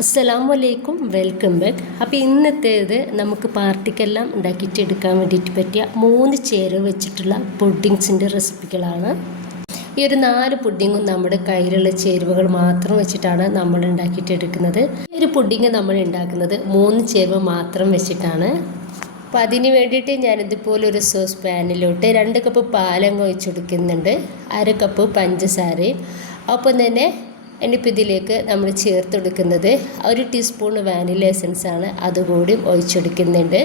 അസ്സലാമലൈക്കും, welcome back. അപ്പോൾ ഇന്നത്തേത് നമുക്ക് പാർട്ടിക്കെല്ലാം ഉണ്ടാക്കിയിട്ട് എടുക്കാൻ വേണ്ടിയിട്ട് പറ്റിയ 3 ചേരുവ വെച്ചിട്ടുള്ള പുഡിങ്സിൻ്റെ റെസിപ്പികളാണ്. ഈ ഒരു 4 പുഡിങ്ങും നമ്മുടെ കയ്യിലുള്ള ചേരുവകൾ മാത്രം വെച്ചിട്ടാണ് നമ്മൾ ഉണ്ടാക്കിയിട്ട് എടുക്കുന്നത്. ഈ ഒരു പുഡിങ് നമ്മൾ ഉണ്ടാക്കുന്നത് 3 ചേരുവ മാത്രം വെച്ചിട്ടാണ്. അപ്പോൾ അതിന് വേണ്ടിയിട്ട് ഞാനിതുപോലെ ഒരു സോസ് പാനിലോട്ട് 2 കപ്പ് പാലങ്ങ ഒഴിച്ചെടുക്കുന്നുണ്ട്, 1/2 കപ്പ് പഞ്ചസാരയും. ഒപ്പം തന്നെ ഇനിയിപ്പോൾ ഇതിലേക്ക് നമ്മൾ ചേർത്തെടുക്കുന്നത് 1 ടീസ്പൂൺ വാനില എസൻസ് ആണ്, അതുകൂടി ഒഴിച്ചെടുക്കുന്നുണ്ട്.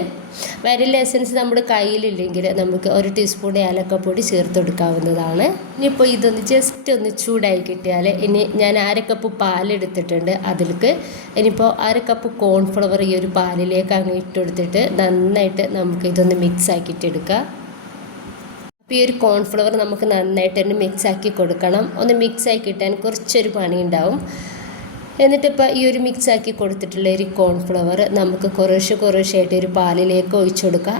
വാനില എസൻസ് നമ്മുടെ കയ്യിലില്ലെങ്കിൽ നമുക്ക് 1 ടീസ്പൂൺ ഏലക്കപ്പൊടി ചേർത്തെടുക്കാവുന്നതാണ്. ഇനിയിപ്പോൾ ഇതൊന്ന് ജസ്റ്റ് ഒന്ന് ചൂടായി കിട്ടിയാൽ ഇനി ഞാൻ 1/2 കപ്പ് പാലെടുത്തിട്ടുണ്ട്. അതിലേക്ക് ഇനിയിപ്പോൾ 1/2 കപ്പ് കോൺഫ്ലവർ ഈ ഒരു പാലിലേക്ക് അങ്ങ് ഇട്ടെടുത്തിട്ട് നന്നായിട്ട് നമുക്ക് ഇതൊന്ന് മിക്സ് ആക്കിയിട്ടെടുക്കാം. അപ്പോൾ ഈ ഒരു കോൺഫ്ലവർ നമുക്ക് നന്നായിട്ട് തന്നെ മിക്സ് ആക്കി കൊടുക്കണം. ഒന്ന് മിക്സ് ആക്കി കിട്ടാൻ കുറച്ചൊരു പണി ഉണ്ടാവും. എന്നിട്ടിപ്പോൾ ഈ ഒരു മിക്സ് ആക്കി കൊടുത്തിട്ടുള്ള ഒരു കോൺഫ്ലവർ നമുക്ക് കുറേശ്ശായിട്ട് ഒരു പാലിലേക്ക് ഒഴിച്ചു കൊടുക്കുക.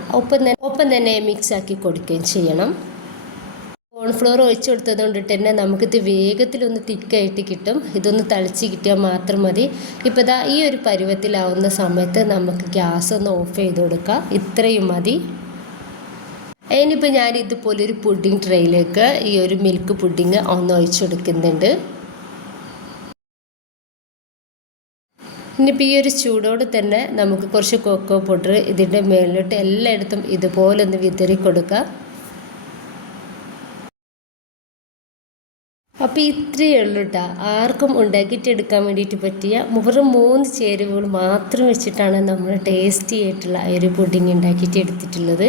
ഒപ്പം തന്നെ മിക്സ് ആക്കി കൊടുക്കുകയും ചെയ്യണം. കോൺഫ്ലവർ ഒഴിച്ചു കൊടുത്തത് കൊണ്ടിട്ട് തന്നെ നമുക്കിത് വേഗത്തിലൊന്ന് തിക്കായിട്ട് കിട്ടും. ഇതൊന്ന് തളിച്ച് കിട്ടിയാൽ മാത്രം മതി. ഇപ്പോൾ ഇതാ ഈ ഒരു പരുവത്തിലാവുന്ന സമയത്ത് നമുക്ക് ഗ്യാസ് ഒന്ന് ഓഫ് ചെയ്ത് കൊടുക്കുക. ഇത്രയും മതി. ഇനിയിപ്പോൾ ഞാൻ ഇതുപോലൊരു പുഡിംഗ് ട്രേയിലേക്ക് ഈ ഒരു മിൽക്ക് പുഡിങ് ഒന്ന് ഒഴിച്ചെടുക്കുന്നുണ്ട്. ഇനിയിപ്പോൾ ഈ ഒരു ചൂടോട് തന്നെ നമുക്ക് കുറച്ച് കൊക്കോ പൗഡർ ഇതിൻ്റെ മേളിലോട്ട് എല്ലായിടത്തും ഇതുപോലെ ഒന്ന് വിതറി കൊടുക്കുക. അപ്പോൾ ഇത്രയേ ഉള്ളൂ കേട്ടോ. ആർക്കും ഉണ്ടാക്കിയിട്ട് എടുക്കാൻ വേണ്ടിയിട്ട് പറ്റിയ വെറും 3 ചേരുവകൾ മാത്രം വെച്ചിട്ടാണ് നമ്മൾ ടേസ്റ്റി ആയിട്ടുള്ള ഒരു പുഡിങ് ഉണ്ടാക്കിയിട്ട് എടുത്തിട്ടുള്ളത്.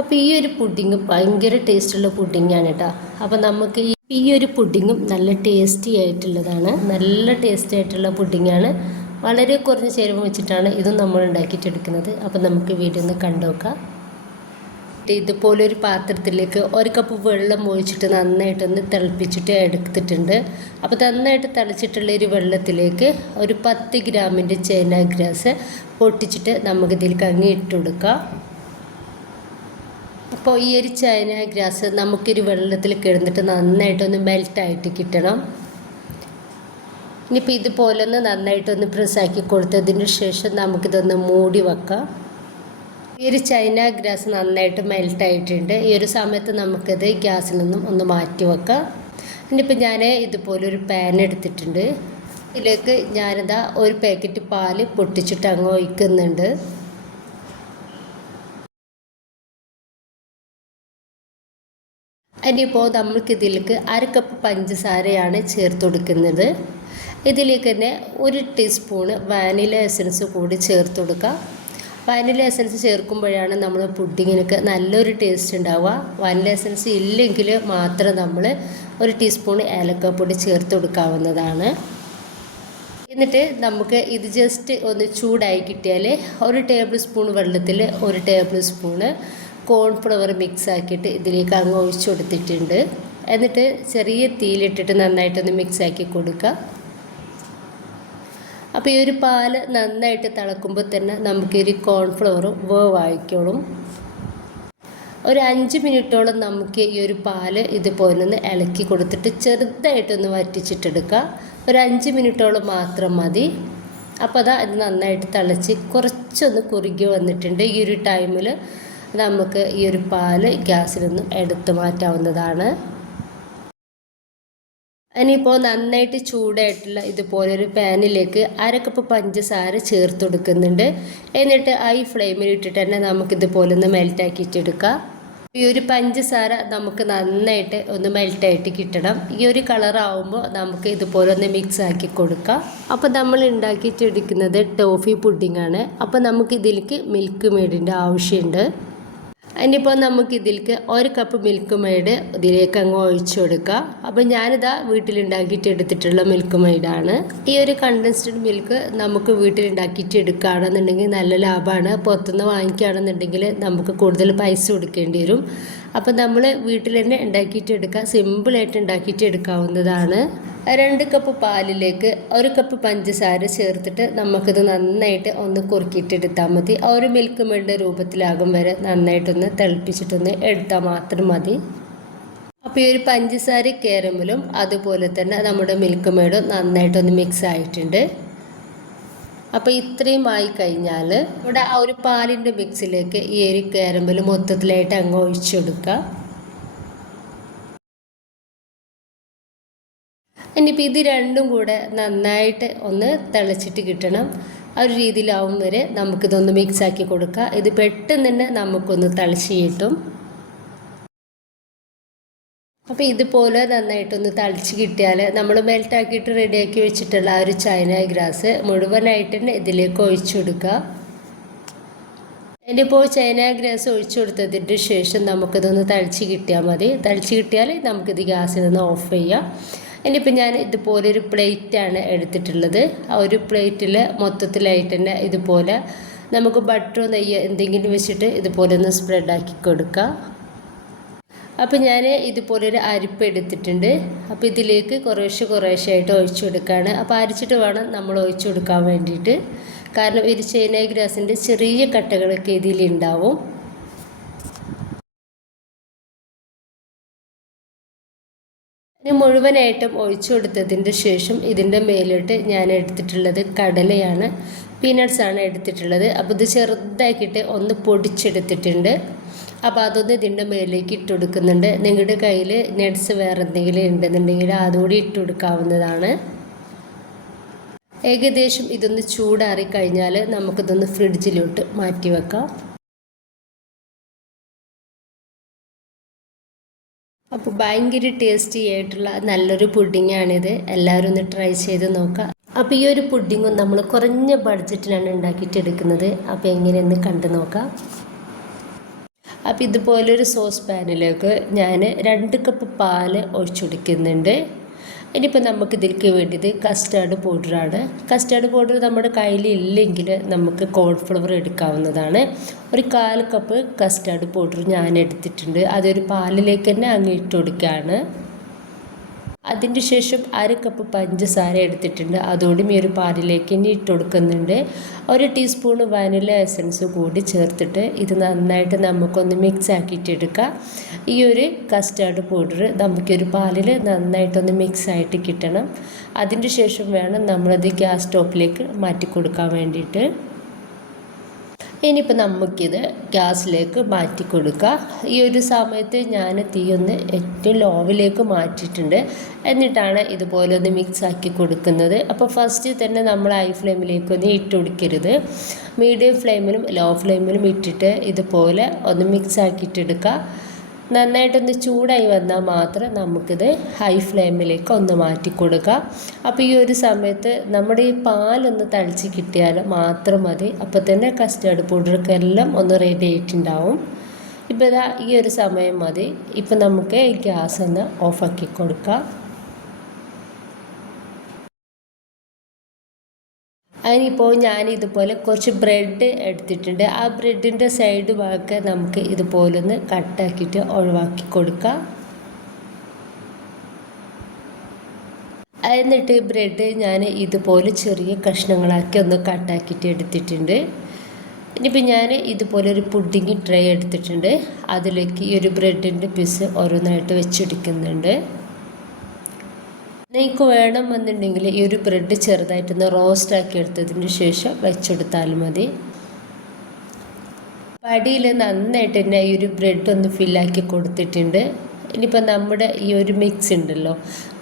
അപ്പോൾ ഈ ഒരു പുഡിങ് ഭയങ്കര ടേസ്റ്റുള്ള പുഡിങ്ങാണ് കേട്ടോ. അപ്പോൾ നമുക്ക് ഈ ഒരു പുഡിങ്ങും നല്ല ടേസ്റ്റി ആയിട്ടുള്ളതാണ്. നല്ല ടേസ്റ്റി ആയിട്ടുള്ള പുഡിങ്ങാണ്. വളരെ കുറഞ്ഞ ചേരുവ വെച്ചിട്ടാണ് ഇതും നമ്മൾ ഉണ്ടാക്കിയിട്ടെടുക്കുന്നത്. അപ്പോൾ നമുക്ക് വീഡിയോ ഒന്ന് കണ്ടു നോക്കാം. ഇതുപോലൊരു പാത്രത്തിലേക്ക് 1 കപ്പ് വെള്ളം ഒഴിച്ചിട്ട് നന്നായിട്ടൊന്ന് തിളപ്പിച്ചിട്ട് എടുത്തിട്ടുണ്ട്. അപ്പോൾ നന്നായിട്ട് തിളച്ചിട്ടുള്ള ഒരു വെള്ളത്തിലേക്ക് ഒരു 10 ഗ്രാമിൻ്റെ ചൈന ഗ്രാസ് പൊട്ടിച്ചിട്ട് നമുക്കിതിലേക്ക് അങ്ങ് ഇട്ട് കൊടുക്കാം. അപ്പോൾ ഈ ഒരു ചൈന ഗ്രാസ് നമുക്കൊരു വെള്ളത്തിൽ കിടന്നിട്ട് നന്നായിട്ടൊന്ന് മെൽറ്റായിട്ട് കിട്ടണം. ഇനിയിപ്പോൾ ഇതുപോലെ ഒന്ന് നന്നായിട്ടൊന്ന് പ്രസ്സാക്കി കൊടുത്തതിന് ശേഷം നമുക്കിതൊന്ന് മൂടി വെക്കാം. ഈ ഒരു ചൈന ഗ്രാസ് നന്നായിട്ട് മെൽറ്റായിട്ടുണ്ട്. ഈ ഒരു സമയത്ത് നമുക്കത് ഗ്യാസിൽ നിന്നും ഒന്ന് മാറ്റി വെക്കാം. ഇനിയിപ്പോൾ ഞാൻ ഇതുപോലൊരു പാൻ എടുത്തിട്ടുണ്ട്. ഇതിലേക്ക് ഞാനിതാ ഒരു പാക്കറ്റ് പാല് പൊട്ടിച്ചിട്ട് അങ്ങ് ഒഴിക്കുന്നുണ്ട്. ഇനിയിപ്പോൾ നമ്മൾക്കിതിലേക്ക് 1/2 കപ്പ് പഞ്ചസാരയാണ് ചേർത്ത് കൊടുക്കുന്നത്. ഇതിലേക്ക് തന്നെ 1 ടീസ്പൂണ് വാനില എസൻസ് കൂടി ചേർത്ത് കൊടുക്കുക. വാനില എസൻസ് ചേർക്കുമ്പോഴാണ് നമ്മൾ പുഡിങ്ങിനൊക്കെ നല്ലൊരു ടേസ്റ്റ് ഉണ്ടാവുക. വാനില എസൻസ് ഇല്ലെങ്കിൽ മാത്രം നമ്മൾ 1 ടീസ്പൂൺ ഏലക്കപ്പൊടി ചേർത്ത് കൊടുക്കാവുന്നതാണ്. എന്നിട്ട് നമുക്ക് ഇത് ജസ്റ്റ് ഒന്ന് ചൂടായി കിട്ടിയാൽ 1 ടേബിൾ സ്പൂൺ വെള്ളത്തിൽ 1 ടേബിൾ സ്പൂണ് കോൺഫ്ലവർ മിക്സ് ആക്കിയിട്ട് ഇതിലേക്ക് അങ്ങ് ഒഴിച്ചു കൊടുത്തിട്ടുണ്ട്. എന്നിട്ട് ചെറിയ തീയിലിട്ടിട്ട് നന്നായിട്ടൊന്ന് മിക്സ് ആക്കി കൊടുക്കുക. അപ്പോൾ ഈ ഒരു പാല് നന്നായിട്ട് തിളക്കുമ്പോൾ തന്നെ നമുക്ക് ഈ കോൺഫ്ലവറും വേവായിക്കോളും. ഒരു 5 മിനിറ്റോളം നമുക്ക് ഈ ഒരു പാല് ഇതുപോലെ ഒന്ന് ഇളക്കി കൊടുത്തിട്ട് ചെറുതായിട്ടൊന്ന് വറ്റിച്ചിട്ടെടുക്കുക. ഒരു 5 മിനിറ്റോളം മാത്രം മതി. അപ്പോൾ അതാ ഇത് നന്നായിട്ട് തിളച്ച് കുറച്ചൊന്ന് കുറുകി വന്നിട്ടുണ്ട്. ഈ ഒരു ടൈമിൽ നമുക്ക് ഈ ഒരു പാല് ഗ്യാസിൽ നിന്നും എടുത്തു മാറ്റാവുന്നതാണ്. ഇനിയിപ്പോൾ നന്നായിട്ട് ചൂടായിട്ടുള്ള ഇതുപോലൊരു പാനിലേക്ക് 1/2 കപ്പ് പഞ്ചസാര ചേർത്ത് കൊടുക്കുന്നുണ്ട്. എന്നിട്ട് ഹൈ ഫ്ലെയിമിൽ ഇട്ടിട്ട് തന്നെ നമുക്കിതുപോലെ ഒന്ന് മെൽറ്റാക്കിയിട്ടെടുക്കാം. ഈ ഒരു പഞ്ചസാര നമുക്ക് നന്നായിട്ട് ഒന്ന് മെൽറ്റായിട്ട് കിട്ടണം. ഈ ഒരു കളറാവുമ്പോൾ നമുക്ക് ഇതുപോലെ ഒന്ന് മിക്സ് ആക്കി കൊടുക്കാം. അപ്പോൾ നമ്മൾ ഉണ്ടാക്കിയിട്ടെടുക്കുന്നത് ടോഫി പുഡിങ്ങാണ്. അപ്പോൾ നമുക്കിതിലേക്ക് മിൽക്ക് മെയ്ഡിൻ്റെ ആവശ്യമുണ്ട്. ഇനിയിപ്പോൾ നമുക്കിതിലേക്ക് 1 കപ്പ് മിൽക്ക് മെയ്ഡ് ഇതിലേക്ക് അങ്ങ് ഒഴിച്ചു കൊടുക്കുക. അപ്പോൾ ഞാനിതാ വീട്ടിലുണ്ടാക്കിയിട്ട് എടുത്തിട്ടുള്ള മിൽക്ക് മെയ്ഡാണ്. ഈ ഒരു കണ്ടൻസ്ഡ് മിൽക്ക് നമുക്ക് വീട്ടിലുണ്ടാക്കിയിട്ട് എടുക്കുകയാണെന്നുണ്ടെങ്കിൽ നല്ല ലാഭമാണ്. പുറത്തുനിന്ന് വാങ്ങിക്കുകയാണെന്നുണ്ടെങ്കിൽ നമുക്ക് കൂടുതൽ പൈസ കൊടുക്കേണ്ടി വരും. അപ്പോൾ നമ്മൾ വീട്ടിൽ തന്നെ ഉണ്ടാക്കിയിട്ട് എടുക്കുക, സിമ്പിളായിട്ട് ഉണ്ടാക്കിയിട്ട് എടുക്കാവുന്നതാണ്. 2 കപ്പ് പാലിലേക്ക് 1 കപ്പ് പഞ്ചസാര ചേർത്തിട്ട് നമുക്കിത് നന്നായിട്ട് ഒന്ന് കുറുക്കിയിട്ടെടുത്താൽ മതി. ആ ഒരു മിൽക്ക് മെയ്ഡിൻ്റെ രൂപത്തിലാകും വരെ നന്നായിട്ടൊന്ന് തിളപ്പിച്ചിട്ടൊന്ന് എടുത്താൽ മാത്രം മതി. അപ്പോൾ ഈ ഒരു പഞ്ചസാര കാരമലും അതുപോലെ തന്നെ നമ്മുടെ മിൽക്ക് മെയ്ഡും നന്നായിട്ടൊന്ന് മിക്സ് ആയിട്ടുണ്ട്. അപ്പോൾ ഇത്രയും ആയി കഴിഞ്ഞാൽ ഇവിടെ ആ ഒരു പാലിൻ്റെ മിക്സിലേക്ക് ഈ ഒരു കാരമൽ മൊത്തത്തിലായിട്ട് അങ്ങ് ഒഴിച്ചു കൊടുക്കുക. ഇനിയിപ്പോൾ ഇത് രണ്ടും കൂടെ നന്നായിട്ട് ഒന്ന് തിളച്ചിട്ട് കിട്ടണം. ആ ഒരു രീതിയിലാവും വരെ നമുക്കിതൊന്ന് മിക്സാക്കി കൊടുക്കുക. ഇത് പെട്ടെന്ന് തന്നെ നമുക്കൊന്ന് തിളച്ച് കിട്ടും. അപ്പോൾ ഇതുപോലെ നന്നായിട്ടൊന്ന് തളിച്ച് കിട്ടിയാൽ നമ്മൾ മെൽറ്റാക്കിയിട്ട് റെഡിയാക്കി വെച്ചിട്ടുള്ള ആ ഒരു ചൈന ഗ്രാസ് മുഴുവനായിട്ട് തന്നെ ഇതിലേക്ക് ഒഴിച്ചു കൊടുക്കുക. ഇനിയിപ്പോൾ ചൈന ഗ്രാസ് ഒഴിച്ചു കൊടുത്തതിന് ശേഷം നമുക്കിതൊന്ന് തളിച്ച് കിട്ടിയാൽ മതി. തളിച്ച് കിട്ടിയാൽ നമുക്കിത് ഗ്യാസിൽ നിന്ന് ഓഫ് ചെയ്യാം. ഇനിയിപ്പോൾ ഞാൻ ഇതുപോലെ ഒരു പ്ലേറ്റാണ് എടുത്തിട്ടുള്ളത്. ആ ഒരു പ്ലേറ്റിൽ മൊത്തത്തിലായിട്ട് തന്നെ ഇതുപോലെ നമുക്ക് ബട്ടറോ നെയ്യോ എന്തെങ്കിലും വെച്ചിട്ട് ഇതുപോലെ ഒന്ന് സ്പ്രെഡാക്കി കൊടുക്കുക. അപ്പോൾ ഞാൻ ഇതുപോലൊരു അരിപ്പ് എടുത്തിട്ടുണ്ട്. അപ്പോൾ ഇതിലേക്ക് കുറേശ്ശെയായിട്ട് ഒഴിച്ചു കൊടുക്കുകയാണ്. അപ്പോൾ അരിച്ചിട്ട് വേണം നമ്മൾ ഒഴിച്ചു കൊടുക്കാൻ വേണ്ടിയിട്ട്. കാരണം ഒരു ചൈന ഗ്രാസിൻ്റെ ചെറിയ കട്ടകളൊക്കെ ഇതിലുണ്ടാവും. ഇനി മുഴുവനായിട്ടും ഒഴിച്ചു കൊടുത്തതിൻ്റെ ശേഷം ഇതിൻ്റെ മേലോട്ട് ഞാൻ എടുത്തിട്ടുള്ളത് കടലയാണ്, പീനട്ട്സാണ് എടുത്തിട്ടുള്ളത്. അപ്പോൾ ഇത് ചെറുതാക്കിയിട്ട് ഒന്ന് പൊടിച്ചെടുത്തിട്ടുണ്ട്. അപ്പോൾ അതൊന്ന് ഇതിൻ്റെ മേലേക്ക് ഇട്ട് കൊടുക്കുന്നുണ്ട്. നിങ്ങളുടെ കയ്യിൽ നട്ട്സ് വേറെ എന്തെങ്കിലും ഉണ്ടെന്നുണ്ടെങ്കിൽ അതുകൂടി ഇട്ട് കൊടുക്കാവുന്നതാണ്. ഏകദേശം ഇതൊന്ന് ചൂടാറി കഴിഞ്ഞാൽ നമുക്കിതൊന്ന് ഫ്രിഡ്ജിലോട്ട് മാറ്റി വെക്കാം. അപ്പോൾ ഭയങ്കര ടേസ്റ്റി ആയിട്ടുള്ള നല്ലൊരു പുഡിങ്ങാണിത്. എല്ലാവരും ഒന്ന് ട്രൈ ചെയ്ത് നോക്കാം. അപ്പോൾ ഈ ഒരു പുഡിങ്ങും നമ്മൾ കുറഞ്ഞ ബഡ്ജറ്റിലാണ് ഉണ്ടാക്കിയിട്ട് എടുക്കുന്നത്. അപ്പോൾ എങ്ങനെയെന്ന് കണ്ടു നോക്കാം. അപ്പോൾ ഇതുപോലൊരു സോസ് പാനിലേക്ക് ഞാൻ 2 കപ്പ് പാല് ഒഴിച്ചൊടിക്കുന്നുണ്ട്. ഇനിയിപ്പോൾ നമുക്കിതിലേക്ക് വേണ്ടിയത് കസ്റ്റാർഡ് പൗഡറാണ്. കസ്റ്റാർഡ് പൗഡർ നമ്മുടെ കയ്യിലില്ലെങ്കിൽ നമുക്ക് കോൺഫ്ലവർ എടുക്കാവുന്നതാണ്. ഒരു 1/4 കപ്പ് കസ്റ്റാർഡ് പൗഡർ ഞാൻ എടുത്തിട്ടുണ്ട്. അതൊരു പാലിലേക്ക് തന്നെ അങ്ങ് ഇട്ട് കൊടുക്കുകയാണ്. അതിൻ്റെ ശേഷം 1/2 കപ്പ് പഞ്ചസാര എടുത്തിട്ടുണ്ട്. അതോടും ഈ ഒരു പാലിലേക്ക് തന്നെ ഇട്ട് കൊടുക്കുന്നുണ്ട്. 1 ടീസ്പൂൺ വാനില എസൻസ് കൂടി ചേർത്തിട്ട് ഇത് നന്നായിട്ട് നമുക്കൊന്ന് മിക്സ് ആക്കിയിട്ട് എടുക്കാം. ഈ ഒരു കസ്റ്റാർഡ് പൗഡർ നമുക്കൊരു പാലിൽ നന്നായിട്ടൊന്ന് മിക്സ് ആയിട്ട് കിട്ടണം. അതിൻ്റെ ശേഷം വേണം നമ്മളത് ഗ്യാസ് സ്റ്റോപ്പിലേക്ക് മാറ്റി കൊടുക്കാൻ വേണ്ടിയിട്ട്. ഇനിയിപ്പോൾ നമുക്കിത് ഗ്യാസിലേക്ക് മാറ്റി കൊടുക്കുക. ഈ ഒരു സമയത്ത് ഞാൻ തീയൊന്ന് ഏറ്റവും ലോവിലേക്ക് മാറ്റിയിട്ടുണ്ട്. എന്നിട്ടാണ് ഇതുപോലെ ഒന്ന് മിക്സ് ആക്കി കൊടുക്കുന്നത്. അപ്പോൾ ഫസ്റ്റ് തന്നെ നമ്മൾ ഹൈ ഫ്ലെയിമിലേക്കൊന്നും ഇട്ട് കൊടുക്കരുത്. മീഡിയം ഫ്ലെയിമിലും ലോ ഫ്ലെയിമിലും ഇട്ടിട്ട് ഇതുപോലെ ഒന്ന് മിക്സ് ആക്കിയിട്ടെടുക്കുക. നന്നായിട്ടൊന്ന് ചൂടായി വന്നാൽ മാത്രം നമുക്കിത് ഹൈ ഫ്ലെയിമിലേക്ക് ഒന്ന് മാറ്റി കൊടുക്കാം. അപ്പോൾ ഈ ഒരു സമയത്ത് നമ്മുടെ ഈ പാലൊന്ന് തളിച്ച് കിട്ടിയാൽ മാത്രം മതി. അപ്പോൾ തന്നെ കസ്റ്റാർഡ് പൗഡർക്കെല്ലാം ഒന്ന് റെഡി ആയിട്ടുണ്ടാവും. ഇപ്പോൾ ഇതാ ഈ ഒരു സമയം മതി. ഇപ്പോൾ നമുക്ക് ഗ്യാസ് ഒന്ന് ഓഫാക്കി കൊടുക്കാം. അതിനിപ്പോൾ ഞാനിതുപോലെ കുറച്ച് ബ്രെഡ് എടുത്തിട്ടുണ്ട്. ആ ബ്രെഡിൻ്റെ സൈഡ് ഭാഗമൊക്കെ നമുക്ക് ഇതുപോലെ ഒന്ന് കട്ടാക്കിയിട്ട് ഒഴിവാക്കി കൊടുക്കാം. എന്നിട്ട് ബ്രെഡ് ഞാൻ ഇതുപോലെ ചെറിയ കഷ്ണങ്ങളാക്കി ഒന്ന് കട്ടാക്കിയിട്ട് എടുത്തിട്ടുണ്ട്. ഇനിയിപ്പോൾ ഞാൻ ഇതുപോലെ ഒരു പുഡിങ് ട്രേ എടുത്തിട്ടുണ്ട്. അതിലേക്ക് ഈ ഒരു ബ്രെഡിൻ്റെ പീസ് ഓരോന്നായിട്ട് വെച്ചെടുക്കുന്നുണ്ട്. നിങ്ങൾക്ക് വേണമെന്നുണ്ടെങ്കിൽ ഈ ഒരു ബ്രെഡ് ചെറുതായിട്ടൊന്ന് റോസ്റ്റാക്കി എടുത്തതിന് ശേഷം വെച്ചെടുത്താലും മതി. പടിയിൽ നന്നായിട്ട് തന്നെ ഈ ഒരു ബ്രെഡ് ഒന്ന് ഫില്ലാക്കി കൊടുത്തിട്ടുണ്ട്. ഇനിയിപ്പോൾ നമ്മുടെ ഈ ഒരു മിക്സ് ഉണ്ടല്ലോ,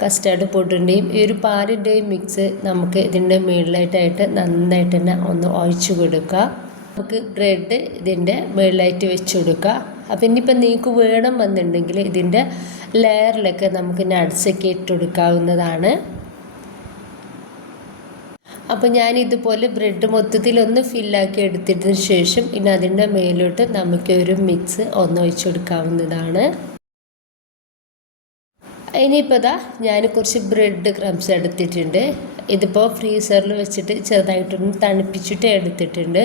കസ്റ്റാർഡ് പൗഡറിൻ്റെയും ഈ ഒരു പാലിൻ്റെയും മിക്സ് നമുക്ക് ഇതിൻ്റെ മുകളിലായിട്ടായിട്ട് നന്നായിട്ട് തന്നെ ഒന്ന് ഒഴിച്ചു കൊടുക്കുക. നമുക്ക് ബ്രെഡ് ഇതിൻ്റെ മുകളിലായിട്ട് വെച്ച് കൊടുക്കുക. അപ്പോൾ ഇനിയിപ്പോൾ നിങ്ങൾക്ക് വേണമെന്നുണ്ടെങ്കിൽ ഇതിൻ്റെ ലെയറിലൊക്കെ നമുക്ക് നട്ട്സൊക്കെ ഇട്ട് കൊടുക്കാവുന്നതാണ്. അപ്പോൾ ഞാൻ ഇതുപോലെ ബ്രെഡ് മൊത്തത്തിലൊന്ന് ഫില്ലാക്കി എടുത്തതിന് ശേഷം ഇനി അതിൻ്റെ മേലോട്ട് നമുക്ക് ഒരു മിക്സ് ഒന്ന് ഒഴിച്ചു കൊടുക്കാവുന്നതാണ്. ഇനിയിപ്പോൾ ഇതാ ഞാൻ കുറച്ച് ബ്രെഡ് ക്രംസ് എടുത്തിട്ടുണ്ട്. ഇതിപ്പോൾ ഫ്രീസറിൽ വെച്ചിട്ട് ചെറുതായിട്ടൊന്ന് തണുപ്പിച്ചിട്ട് എടുത്തിട്ടുണ്ട്.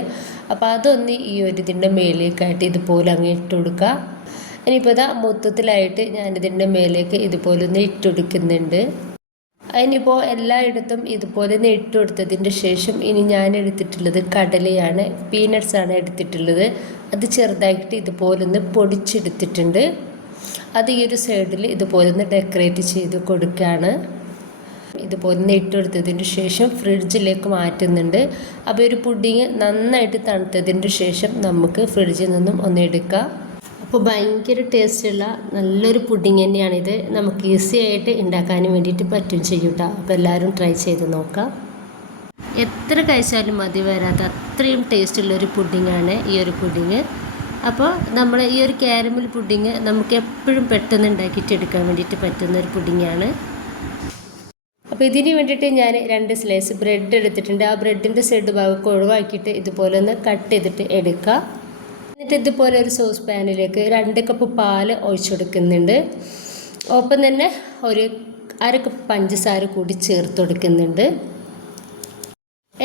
അപ്പോൾ അതൊന്ന് ഈ ഒരു ഇതിൻ്റെ മേലേക്കായിട്ട് ഇതുപോലെ അങ്ങ് ഇട്ട് കൊടുക്കുക. ഇനിയിപ്പോൾ ഇതാ മൊത്തത്തിലായിട്ട് ഞാനിതിൻ്റെ മേലേക്ക് ഇതുപോലെ ഒന്ന് ഇട്ട് കൊടുക്കുന്നുണ്ട്. അതിനിപ്പോൾ എല്ലായിടത്തും ഇതുപോലെ ഒന്ന് ഇട്ട് കൊടുത്തതിൻ്റെ ശേഷം ഇനി ഞാൻ എടുത്തിട്ടുള്ളത് കടലയാണ്, പീനട്ട്സാണ് എടുത്തിട്ടുള്ളത്. അത് ചെറുതായിട്ട് ഇതുപോലെ ഒന്ന് പൊടിച്ചെടുത്തിട്ടുണ്ട്. അത് ഈ ഒരു സൈഡിൽ ഇതുപോലെ ഒന്ന് ഡെക്കറേറ്റ് ചെയ്ത് കൊടുക്കുകയാണ്. ഇതുപോലെ ഒന്ന് ഇട്ടെടുത്തതിന് ശേഷം ഫ്രിഡ്ജിലേക്ക് മാറ്റുന്നുണ്ട്. അപ്പോൾ ഒരു പുഡിങ് നന്നായിട്ട് തണുത്തതിന് ശേഷം നമുക്ക് ഫ്രിഡ്ജിൽ നിന്നും ഒന്ന് എടുക്കാം. അപ്പോൾ ഭയങ്കര ടേസ്റ്റുള്ള നല്ലൊരു പുഡിങ് തന്നെയാണിത്. നമുക്ക് ഈസി ആയിട്ട് ഉണ്ടാക്കാനും വേണ്ടിയിട്ട് പറ്റും ചെയ്യും കേട്ടോ. അപ്പോൾ എല്ലാവരും ട്രൈ ചെയ്ത് നോക്കാം. എത്ര കഴിച്ചാലും മതി വരാത്ത അത്രയും ടേസ്റ്റുള്ളൊരു പുഡിങ്ങാണ് ഈ ഒരു പുഡിങ്. അപ്പോൾ നമ്മൾ ഈ ഒരു കാരമൽ പുഡിങ് നമുക്ക് എപ്പോഴും പെട്ടെന്ന് ഉണ്ടാക്കിയിട്ട് എടുക്കാൻ വേണ്ടിയിട്ട് പറ്റുന്ന ഒരു പുഡിങ്ങാണ്. അപ്പോൾ ഇതിന് വേണ്ടിയിട്ട് ഞാൻ 2 സ്ലൈസ് ബ്രെഡ് എടുത്തിട്ടുണ്ട്. ആ ബ്രെഡിൻ്റെ സൈഡ് ഭാഗം ഒഴിവാക്കിയിട്ട് ഇതുപോലെ ഒന്ന് കട്ട് ചെയ്തിട്ട് എടുക്കുക. എന്നിട്ട് ഇതുപോലെ ഒരു സോസ് പാനിലേക്ക് 2 കപ്പ് പാൽ ഒഴിച്ചു കൊടുക്കുന്നുണ്ട്. ഒപ്പം തന്നെ ഒരു 1/2 കപ്പ് പഞ്ചസാര കൂടി ചേർത്ത് കൊടുക്കുന്നുണ്ട്.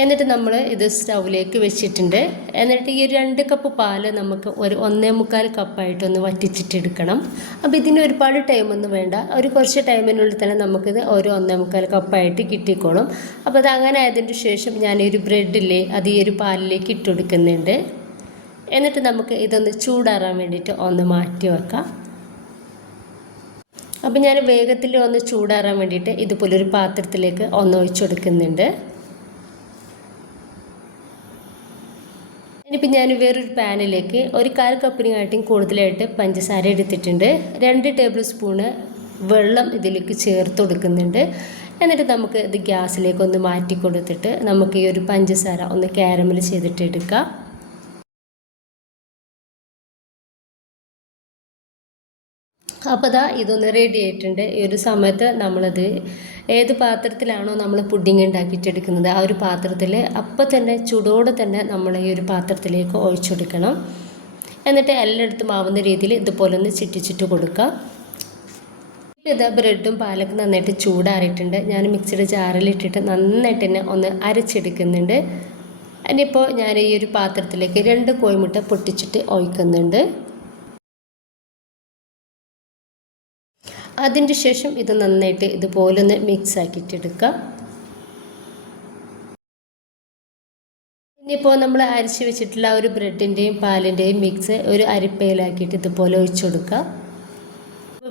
എന്നിട്ട് നമ്മൾ ഇത് സ്റ്റൗവിലേക്ക് വെച്ചിട്ടുണ്ട്. എന്നിട്ട് ഈ 2 കപ്പ് പാൽ നമുക്ക് ഒരു 1.25 കപ്പായിട്ടൊന്ന് വറ്റിച്ചിട്ടെടുക്കണം. അപ്പോൾ ഇതിന് ഒരുപാട് ടൈമൊന്നും വേണ്ട, ഒരു കുറച്ച് ടൈമിനുള്ളിൽ തന്നെ നമുക്കിത് ഒരു 1.25 കപ്പായിട്ട് കിട്ടിക്കോളും. അപ്പോൾ അത് അങ്ങനെ ആയതിന് ശേഷം ഞാനൊരു ബ്രെഡില്ലേ അത് ഈ ഒരു പാലിലേക്ക് ഇട്ട് കൊടുക്കുന്നുണ്ട്. എന്നിട്ട് നമുക്ക് ഇതൊന്ന് ചൂടാറാൻ വേണ്ടിയിട്ട് ഒന്ന് മാറ്റി വെക്കാം. അപ്പോൾ ഞാൻ വേഗത്തിൽ ഒന്ന് ചൂടാറാൻ വേണ്ടിയിട്ട് ഇതുപോലൊരു പാത്രത്തിലേക്ക് ഒന്ന് ഒഴിച്ചു കൊടുക്കുന്നുണ്ട്. ഇനിയിപ്പോൾ ഞാൻ വേറൊരു പാനിലേക്ക് ഒരു 1/4 കപ്പിനെക്കാട്ടും കൂടുതലായിട്ട് പഞ്ചസാര എടുത്തിട്ടുണ്ട്. 2 ടേബിൾ സ്പൂണ് വെള്ളം ഇതിലേക്ക് ചേർത്ത് കൊടുക്കുന്നുണ്ട്. എന്നിട്ട് നമുക്ക് ഇത് ഗ്യാസിലേക്ക് ഒന്ന് മാറ്റി കൊടുത്തിട്ട് നമുക്ക് ഈ ഒരു പഞ്ചസാര ഒന്ന് കാരമൽ ചെയ്തിട്ട് എടുക്കാം. അപ്പോൾ ഇതൊന്ന് റെഡി ആയിട്ടുണ്ട്. ഈ ഒരു സമയത്ത് നമ്മളത് ഏത് പാത്രത്തിലാണോ നമ്മൾ പുഡിങ് ഉണ്ടാക്കിയിട്ടെടുക്കുന്നത് ആ ഒരു പാത്രത്തിൽ അപ്പോൾ തന്നെ ചൂടോടെ തന്നെ നമ്മൾ ഈ ഒരു പാത്രത്തിലേക്ക് ഒഴിച്ചെടുക്കണം. എന്നിട്ട് എല്ലായിടത്തും ആവുന്ന രീതിയിൽ ഇതുപോലെ ഒന്ന് ചുറ്റിച്ചിട്ട് കൊടുക്കുക. ഇത് ബ്രെഡും പാലൊക്കെ നന്നായിട്ട് ചൂടാറിയിട്ടുണ്ട്. ഞാൻ മിക്സിയുടെ ജാറിലിട്ടിട്ട് നന്നായിട്ട് തന്നെ ഒന്ന് അരച്ചെടുക്കുന്നുണ്ട്. ഇനിയിപ്പോൾ ഞാൻ ഈ ഒരു പാത്രത്തിലേക്ക് 2 കോഴിമുട്ട പൊട്ടിച്ചിട്ട് ഒഴിക്കുന്നുണ്ട്. അതിൻ്റെ ശേഷം ഇത് നന്നായിട്ട് ഇതുപോലെ ഒന്ന് മിക്സ് ആക്കിയിട്ടെടുക്കുക. ഇനിയിപ്പോൾ നമ്മൾ അരച്ച് വെച്ചിട്ടുള്ള ഒരു ബ്രെഡിൻ്റെയും പാലിൻ്റെയും മിക്സ് ഒരു അരിപ്പയിലാക്കിയിട്ട് ഇതുപോലെ ഒഴിച്ചു കൊടുക്കുക.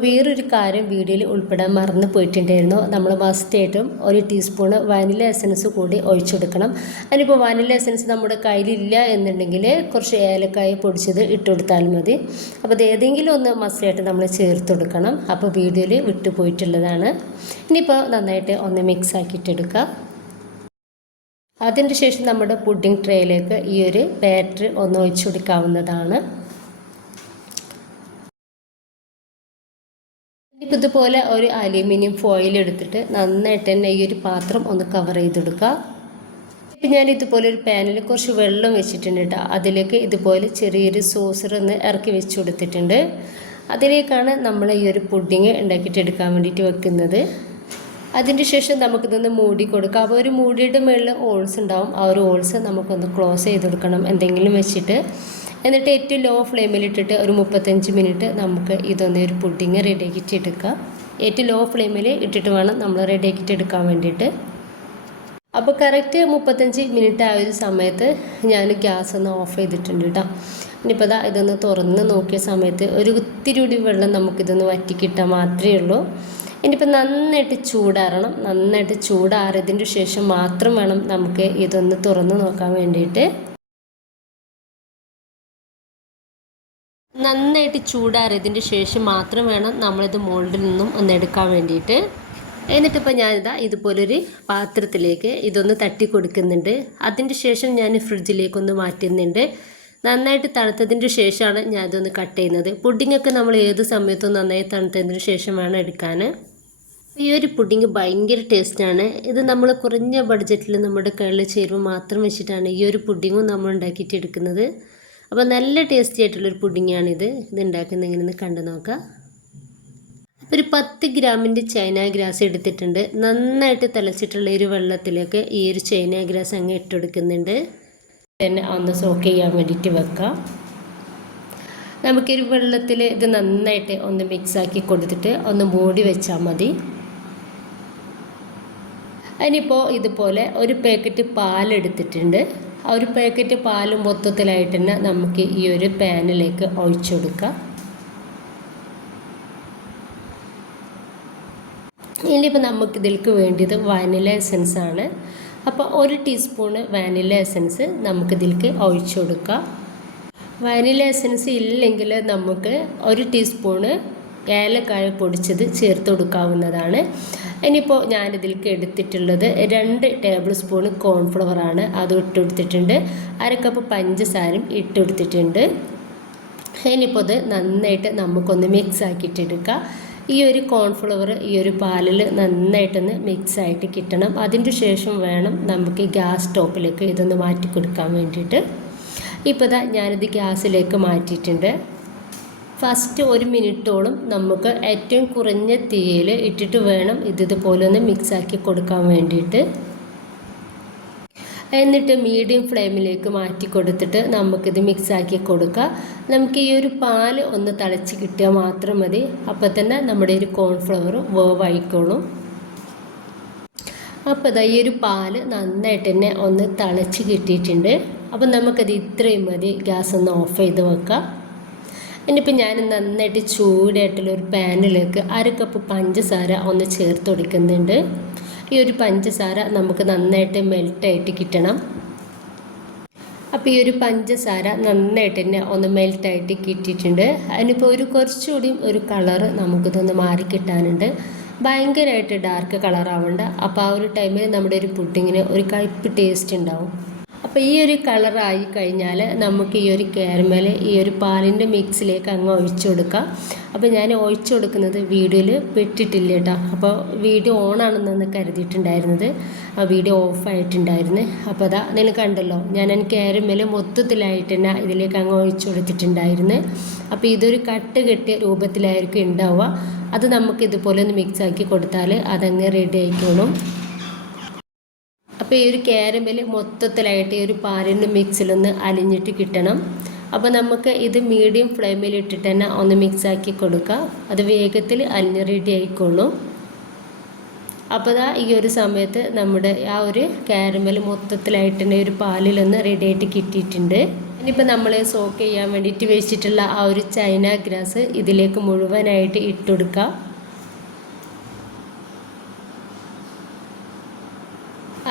വേറൊരു കാര്യം വീഡിയോയിൽ ഉൾപ്പെടാൻ മറന്നു പോയിട്ടുണ്ടായിരുന്നു. നമ്മൾ മസ്റ്റായിട്ടും 1 ടീസ്പൂണ് വാനില എസൻസ് കൂടി ഒഴിച്ചു കൊടുക്കണം. അതിനിപ്പോൾ വാനില എസൻസ് നമ്മുടെ കയ്യിലില്ല എന്നുണ്ടെങ്കിൽ കുറച്ച് ഏലക്കായ പൊടിച്ചത് ഇട്ട് കൊടുത്താൽ മതി. അപ്പോൾ അത് ഏതെങ്കിലും ഒന്ന് മസ്റ്റായിട്ട് നമ്മൾ ചേർത്ത് കൊടുക്കണം. അപ്പോൾ വീഡിയോയിൽ വിട്ടുപോയിട്ടുള്ളതാണ്. ഇനിയിപ്പോൾ നന്നായിട്ട് ഒന്ന് മിക്സ് ആക്കിയിട്ടെടുക്കുക. അതിൻ്റെ ശേഷം നമ്മുടെ പുഡിംഗ് ട്രേയിലേക്ക് ഈ ഒരു ബാറ്റർ ഒന്ന് ഒഴിച്ചു കൊടുക്കാവുന്നതാണ്. ഇപ്പോൾ ഇതുപോലെ ഒരു അലൂമിനിയം ഫോയിൽ എടുത്തിട്ട് നന്നായിട്ട് തന്നെ ഈ ഒരു പാത്രം ഒന്ന് കവർ ചെയ്തെടുക്കുക. ഇപ്പം ഞാൻ ഇതുപോലെ ഒരു പാനിൽ കുറച്ച് വെള്ളം വെച്ചിട്ടുണ്ട് കേട്ടോ. അതിലേക്ക് ഇതുപോലെ ചെറിയൊരു സോസർ ഒന്ന് ഇറക്കി വെച്ച് കൊടുത്തിട്ടുണ്ട്. അതിലേക്കാണ് നമ്മൾ ഈ ഒരു പുഡിങ് ഉണ്ടാക്കിയിട്ടെടുക്കാൻ വേണ്ടിയിട്ട് വെക്കുന്നത്. അതിൻ്റെ ശേഷം നമുക്കിതൊന്ന് മൂടി കൊടുക്കാം. അപ്പോൾ ഒരു മൂടിയുടെ മുകളിൽ ഹോൾസ് ഉണ്ടാവും. ആ ഒരു ഹോൾസ് നമുക്കൊന്ന് ക്ലോസ് ചെയ്ത് കൊടുക്കണം എന്തെങ്കിലും വെച്ചിട്ട്. എന്നിട്ട് ഏറ്റവും ലോ ഫ്ലെയിമിലിട്ടിട്ട് ഒരു 35 മിനിറ്റ് നമുക്ക് ഇതൊന്ന് ഒരു പുഡിങ് റെഡിയാക്കിയിട്ട് എടുക്കാം. ഏറ്റവും ലോ ഫ്ലെയിമിൽ ഇട്ടിട്ട് വേണം നമ്മൾ റെഡിയാക്കിയിട്ട് എടുക്കാൻ വേണ്ടിയിട്ട്. അപ്പോൾ കറക്റ്റ് 35 മിനിറ്റ് ആയ ഒരു സമയത്ത് ഞാൻ ഗ്യാസ് ഒന്ന് ഓഫ് ചെയ്തിട്ടുണ്ട് കേട്ടോ. ഇനിയിപ്പോൾ ഇതൊന്ന് തുറന്ന് നോക്കിയ സമയത്ത് ഒരു ഇത്തിരി കൂടി വെള്ളം നമുക്കിതൊന്ന് വറ്റിക്കിട്ടാൽ മാത്രമേ ഉള്ളൂ. ഇനിയിപ്പോൾ നന്നായിട്ട് ചൂടാറണം. നന്നായിട്ട് ചൂടാറിയതിന് ശേഷം മാത്രം വേണം നമുക്ക് ഇതൊന്ന് തുറന്ന് നോക്കാൻ വേണ്ടിയിട്ട്. നന്നായിട്ട് ചൂടാറിയതിൻ്റെ ശേഷം മാത്രം വേണം നമ്മളിത് മോൾഡിൽ നിന്നും ഒന്ന് എടുക്കാൻ വേണ്ടിയിട്ട്. എന്നിട്ടിപ്പോൾ ഞാനിതാ ഇതുപോലൊരു പാത്രത്തിലേക്ക് ഇതൊന്ന് തട്ടി കൊടുക്കുന്നുണ്ട്. അതിൻ്റെ ശേഷം ഞാൻ ഫ്രിഡ്ജിലേക്കൊന്ന് മാറ്റുന്നുണ്ട്. നന്നായിട്ട് തണുത്തതിൻ്റെ ശേഷമാണ് ഞാൻ ഇതൊന്ന് കട്ട് ചെയ്യുന്നത്. പുഡിങ്ങൊക്കെ നമ്മൾ ഏത് സമയത്തും നന്നായി തണുത്തതിന് ശേഷം വേണം എടുക്കാൻ. ഈ ഒരു പുഡിങ് ഭയങ്കര ടേസ്റ്റാണ്. ഇത് നമ്മൾ കുറഞ്ഞ ബഡ്ജറ്റിൽ നമ്മുടെ കയ്യിൽ ചേരുവ മാത്രം വെച്ചിട്ടാണ് ഈ ഒരു പുഡിങ്ങും നമ്മൾ ഉണ്ടാക്കിയിട്ട് എടുക്കുന്നത്. അപ്പോൾ നല്ല ടേസ്റ്റി ആയിട്ടുള്ളൊരു പുഡിങ്ങാണിത്. ഇത് ഉണ്ടാക്കുന്നത് എങ്ങനെയെന്ന് കണ്ടു നോക്കാം. ഒരു 10 ഗ്രാമിൻ്റെ ചൈന ഗ്രാസ് എടുത്തിട്ടുണ്ട്. നന്നായിട്ട് തിളച്ചിട്ടുള്ള ഒരു വെള്ളത്തിലേക്ക് ഈ ഒരു ചൈന ഗ്രാസ് അങ്ങ് ഇട്ടെടുക്കുന്നുണ്ട്. പിന്നെ ഒന്ന് സോക്ക് ചെയ്യാൻ വേണ്ടിയിട്ട് വെക്കാം. നമുക്കൊരു വെള്ളത്തിൽ ഇത് നന്നായിട്ട് ഒന്ന് മിക്സാക്കി കൊടുത്തിട്ട് ഒന്ന് മൂടി വെച്ചാൽ മതി. അതിനിപ്പോൾ ഇതുപോലെ ഒരു പാക്കറ്റ് പാലെടുത്തിട്ടുണ്ട്. ആ ഒരു പാക്കറ്റ് പാല് മൊത്തത്തിലായിട്ട് തന്നെ നമുക്ക് ഈ ഒരു പാനിലേക്ക് ഒഴിച്ചു കൊടുക്കാം. ഇനിയിപ്പോൾ നമുക്കിതിലേക്ക് വേണ്ടിയത് വാനില എസൻസ് ആണ്. അപ്പോൾ 1 ടീസ്പൂണ് വാനില എസൻസ് നമുക്കിതിലേക്ക് ഒഴിച്ചു കൊടുക്കാം. വാനില എസൻസ് ഇല്ലെങ്കിൽ നമുക്ക് 1 ടീസ്പൂണ് ഏലക്കായ പൊടിച്ചത് ചേർത്ത് കൊടുക്കാവുന്നതാണ്. ഇനിയിപ്പോൾ ഞാനിതിലേക്ക് എടുത്തിട്ടുള്ളത് 2 ടേബിൾ സ്പൂൺ കോൺഫ്ലവറാണ്, അത് ഇട്ടെടുത്തിട്ടുണ്ട്. 1 കപ്പ് പഞ്ചസാരയും ഇട്ടെടുത്തിട്ടുണ്ട്. ഇനിയിപ്പോൾ ഇത് നന്നായിട്ട് നമുക്കൊന്ന് മിക്സ് ആക്കിയിട്ടെടുക്കാം. ഈ ഒരു കോൺഫ്ലവർ ഈ ഒരു പാലിൽ നന്നായിട്ടൊന്ന് മിക്സായിട്ട് കിട്ടണം. അതിൻ്റെ ശേഷം വേണം നമുക്ക് ഗ്യാസ് സ്റ്റോപ്പിലേക്ക് ഇതൊന്ന് മാറ്റി കൊടുക്കാൻ വേണ്ടിയിട്ട്. ഇപ്പോൾ ഇതാ ഞാനിത് ഗ്യാസിലേക്ക് മാറ്റിയിട്ടുണ്ട്. ഫസ്റ്റ് 1 മിനിറ്റോളം നമുക്ക് ഏറ്റവും കുറഞ്ഞ തീയിൽ ഇട്ടിട്ട് വേണം ഇതുപോലെ ഒന്ന് മിക്സാക്കി കൊടുക്കാൻ വേണ്ടിയിട്ട്. എന്നിട്ട് മീഡിയം ഫ്ലെയിമിലേക്ക് മാറ്റി കൊടുത്തിട്ട് നമുക്കിത് മിക്സാക്കി കൊടുക്കുക. നമുക്ക് ഈ ഒരു പാൽ ഒന്ന് തിളച്ച് കിട്ടിയാൽ മാത്രം മതി. അപ്പോൾ തന്നെ നമ്മുടെ ഒരു കോൺഫ്ലവർ വേവായിക്കോളും. അപ്പോൾ ഇതാ ഈ ഒരു പാൽ നന്നായിട്ട് തന്നെ ഒന്ന് തിളച്ച് കിട്ടിയിട്ടുണ്ട്. അപ്പോൾ നമുക്കത് ഇത്രയും മതി. ഗ്യാസ് ഒന്ന് ഓഫ് ചെയ്ത് വെക്കാം. ഇനിയിപ്പോൾ ഞാൻ നന്നായിട്ട് ചൂടായിട്ടുള്ള ഒരു പാനിലേക്ക് 1 കപ്പ് പഞ്ചസാര ഒന്ന് ചേർത്ത് കൊടുക്കുന്നുണ്ട്. ഈ ഒരു പഞ്ചസാര നമുക്ക് നന്നായിട്ട് മെൽറ്റായിട്ട് കിട്ടണം. അപ്പോൾ ഈ ഒരു പഞ്ചസാര നന്നായിട്ട് തന്നെ ഒന്ന് മെൽറ്റായിട്ട് കിട്ടിയിട്ടുണ്ട്. അതിനിപ്പോൾ കുറച്ചുകൂടി ഒരു കളറ് നമുക്കിതൊന്ന് മാറി കിട്ടാനുണ്ട്. ഭയങ്കരമായിട്ട് ഡാർക്ക് കളറാവണ്ട. അപ്പോൾ ആ ഒരു ടൈമിൽ നമ്മുടെ ഒരു പുഡിങ്ങിന് ഒരു കയ്പ്പ് ടേസ്റ്റ് ഉണ്ടാവും. അപ്പോൾ ഈ ഒരു കളറായി കഴിഞ്ഞാൽ നമുക്ക് ഈ ഒരു കാരമൽ ഈ ഒരു പാലിൻ്റെ മിക്സിലേക്ക് അങ്ങ് ഒഴിച്ചു കൊടുക്കാം. അപ്പോൾ ഞാൻ ഒഴിച്ചു കൊടുക്കുന്നത് വീഡിയോയിൽ പെട്ടിട്ടില്ല കേട്ടോ. അപ്പോൾ വീഡിയോ ഓണാണെന്നാണ് കരുതിയിട്ടുണ്ടായിരുന്നത്, ആ വീഡിയോ ഓഫായിട്ടുണ്ടായിരുന്നു. അപ്പോൾ അതാ നിങ്ങൾ കണ്ടല്ലോ, ഞാൻ കാരമൽ മൊത്തത്തിലായിട്ട് തന്നെ ഇതിലേക്ക് അങ്ങ് ഒഴിച്ചു കൊടുത്തിട്ടുണ്ടായിരുന്നു. അപ്പോൾ ഇതൊരു കട്ട് കെട്ടിയ രൂപത്തിലായിരിക്കും ഉണ്ടാവുക. അത് നമുക്ക് ഇതുപോലെ ഒന്ന് മിക്സാക്കി കൊടുത്താൽ അതങ്ങ് റെഡി ആയിക്കോളും. അപ്പോൾ ഈ ഒരു കാരമൽ മൊത്തത്തിലായിട്ട് ഈ ഒരു പാലിൻ്റെ മിക്സിലൊന്ന് അലിഞ്ഞിട്ട് കിട്ടണം. അപ്പോൾ നമുക്ക് ഇത് മീഡിയം ഫ്ലെയിമിൽ ഇട്ടിട്ട് തന്നെ ഒന്ന് മിക്സാക്കി കൊടുക്കാം. അത് വേഗത്തിൽ അലിഞ്ഞ് റെഡി ആയിക്കോളും. അപ്പോൾ ഈ ഒരു സമയത്ത് നമ്മുടെ ആ ഒരു കാരമൽ മൊത്തത്തിലായിട്ട് തന്നെ ഒരു പാലിലൊന്ന് റെഡി ആയിട്ട് കിട്ടിയിട്ടുണ്ട്. ഇനിയിപ്പോൾ നമ്മൾ സോക്ക് ചെയ്യാൻ വേണ്ടിയിട്ട് വെച്ചിട്ടുള്ള ആ ഒരു ചൈന ഗ്രാസ് ഇതിലേക്ക് മുഴുവനായിട്ട് ഇട്ടുകൊടുക്കാം.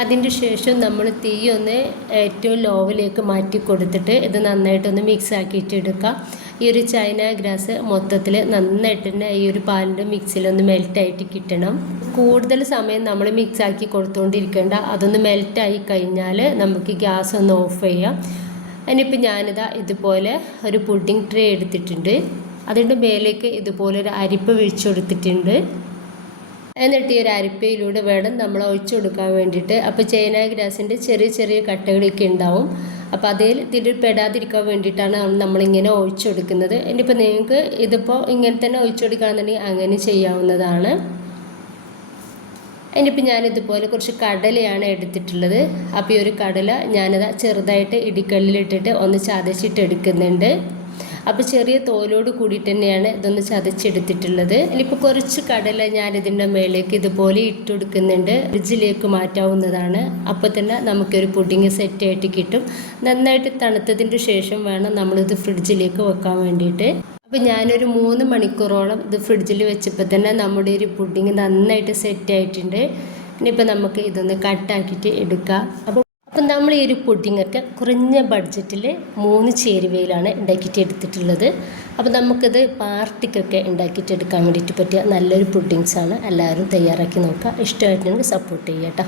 അതിൻ്റെ ശേഷം നമ്മൾ തീ ഒന്ന് ഏറ്റവും ലോവിലേക്ക് മാറ്റി കൊടുത്തിട്ട് ഇത് നന്നായിട്ടൊന്ന് മിക്സ് ആക്കിയിട്ട് എടുക്കാം. ഈ ഒരു ചൈന ഗ്രാസ് മൊത്തത്തിൽ നന്നായിട്ട് തന്നെ ഈ ഒരു പാലിൻ്റെ മിക്സിലൊന്ന് മെൽറ്റായിട്ട് കിട്ടണം. കൂടുതൽ സമയം നമ്മൾ മിക്സ് ആക്കി കൊടുത്തുകൊണ്ടിരിക്കേണ്ട. അതൊന്ന് മെൽറ്റായി കഴിഞ്ഞാൽ നമുക്ക് ഗ്യാസ് ഒന്ന് ഓഫ് ചെയ്യാം. ഇനിയിപ്പോൾ ഞാനിതാ ഇതുപോലെ ഒരു പുഡിംഗ് ട്രേ എടുത്തിട്ടുണ്ട്. അതിൻ്റെ മേലേക്ക് ഇതുപോലെ ഒരു അരിപ്പ വീഴ്ച കൊടുത്തിട്ടുണ്ട്. എന്നിട്ട് ഈ ഒരു അരിപ്പയിലൂടെ വേണം നമ്മൾ ഒഴിച്ചു കൊടുക്കാൻ വേണ്ടിയിട്ട്. അപ്പോൾ ചൈന ഗ്രാസിൻ്റെ ചെറിയ ചെറിയ കട്ടകളൊക്കെ ഉണ്ടാവും. അപ്പോൾ അതിൽ പെടാതിരിക്കാൻ വേണ്ടിയിട്ടാണ് നമ്മളിങ്ങനെ ഒഴിച്ചു കൊടുക്കുന്നത്. ഇനിയിപ്പോൾ നിങ്ങൾക്ക് ഇതിപ്പോൾ ഇങ്ങനെ തന്നെ ഒഴിച്ചു കൊടുക്കുകയാണെന്നുണ്ടെങ്കിൽ അങ്ങനെ ചെയ്യാവുന്നതാണ്. ഇനിയിപ്പോൾ ഞാനിതുപോലെ കുറച്ച് കടലയാണ് എടുത്തിട്ടുള്ളത്. അപ്പോൾ ഈ ഒരു കടല ഞാനത് ചെറുതായിട്ട് ഇടിക്കല്ലിലിട്ടിട്ട് ഒന്ന് ചതച്ചിട്ട് എടുക്കുന്നുണ്ട്. അപ്പോൾ ചെറിയ തോലോട് കൂടിയിട്ട് തന്നെയാണ് ഇതൊന്ന് ചതച്ചെടുത്തിട്ടുള്ളത്. ഇനിയിപ്പോൾ കുറച്ച് കടല ഞാനിതിൻ്റെ മേലേക്ക് ഇതുപോലെ ഇട്ട് കൊടുക്കുന്നുണ്ട്. ഫ്രിഡ്ജിലേക്ക് മാറ്റാവുന്നതാണ്. അപ്പോൾ തന്നെ നമുക്കൊരു പുഡിങ് സെറ്റായിട്ട് കിട്ടും. നന്നായിട്ട് തണുത്തതിൻ്റെ ശേഷം വേണം നമ്മളിത് ഫ്രിഡ്ജിലേക്ക് വെക്കാൻ വേണ്ടിയിട്ട്. അപ്പോൾ ഞാനൊരു 3 മണിക്കൂറോളം ഇത് ഫ്രിഡ്ജിൽ വെച്ചപ്പോൾ തന്നെ നമ്മുടെ ഒരു പുഡിങ് നന്നായിട്ട് സെറ്റായിട്ടുണ്ട്. ഇനിയിപ്പോൾ നമുക്ക് ഇതൊന്ന് കട്ടാക്കിയിട്ട് എടുക്കാം. അപ്പം നമ്മൾ ഈ ഒരു പുഡിങ്ങൊക്കെ കുറഞ്ഞ ബഡ്ജറ്റിൽ 3 ചേരുവയിലാണ് ഉണ്ടാക്കിയിട്ട് എടുത്തിട്ടുള്ളത്. അപ്പോൾ നമുക്കിത് പാർട്ടിക്കൊക്കെ ഉണ്ടാക്കിയിട്ട് എടുക്കാൻ വേണ്ടിയിട്ട് പറ്റിയ നല്ലൊരു പുഡിങ്സാണ്. എല്ലാവരും തയ്യാറാക്കി നോക്കുക. ഇഷ്ടമായിട്ടുണ്ടെങ്കിൽ സപ്പോർട്ട് ചെയ്യാം കേട്ടോ.